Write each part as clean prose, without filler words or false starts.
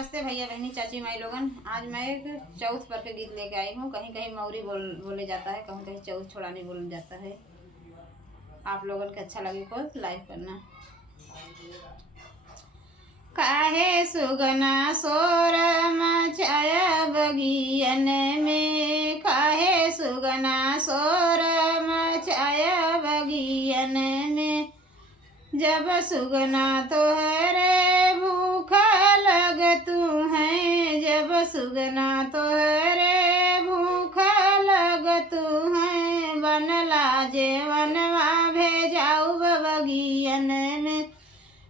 नमस्ते भैया बहनी चाची माई लोगन। आज मैं एक चौथ पर के गीत लेके आई हूँ। कहीं कहीं मौरी बोले जाता है, कहीं कहीं चौथ छोड़ानी बोल जाता है। आप लोगन के अच्छा लगे को लाइक करना। काहे सुगना सोर मचाया बगियन में, काहे सुगना सोर मचाया बगियन में। जब सुगना तोहरे भूखा लग तू है, जब सुगना तोहरे भूखा लग तू है। बनला जेवनवा भेजाऊ बगियन में,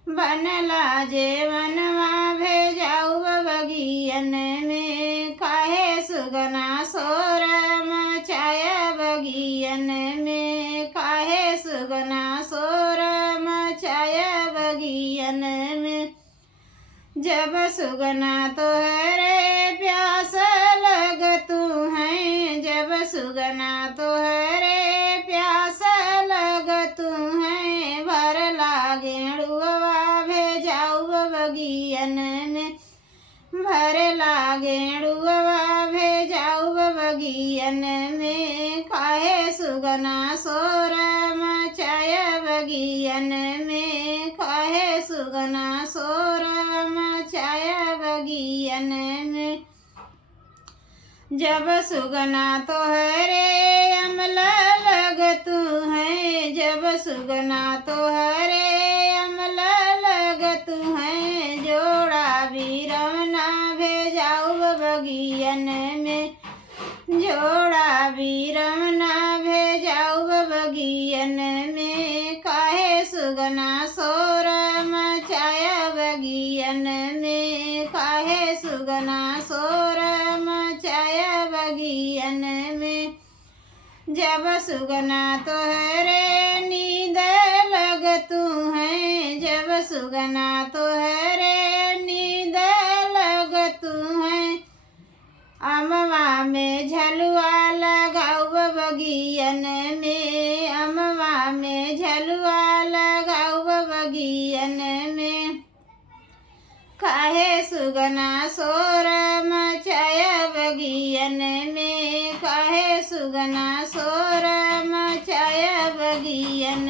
बनला जेवनवा भेजाऊ बगियन में। काहे सुगना सोर मचाया बगियन में, काहे सुगना सोर मचाया बगियन में। जब सुगना तोहरे प्यास लग तू है, जब सुगना तोहरे प्यास लग तू है। भर लागेड़ुआ भेजाऊ बगियन में, भर लागेड़ुआ भेजाऊ बगियन में। काहे सुगना सोर मचाया बगियन में, काहे सुगना सोर मचाया बगियन में। जब सुगना तोहरे अमला लग तू है, जब सुगना तोहरे अमला लग तू है। जोड़ा बीरवना भेजाऊ बगियन में, जोड़ा बीरवना भेजाऊ बगियन में। काहे सुगना सोर मचाया बगियन में, काहे सुगना सोर मचाया बगियन में। जब सुगना तोहरे नींद लग तू है, जब सुगना तोहरे नींद लग तू है। अमवा में झलुआ लगाऊ बगियन में, अमवा में झलुआ लगाऊ बगियन में। काहे सुगना सोर मचाया बगियन में, काहे सुगना सोर मचाया बगियन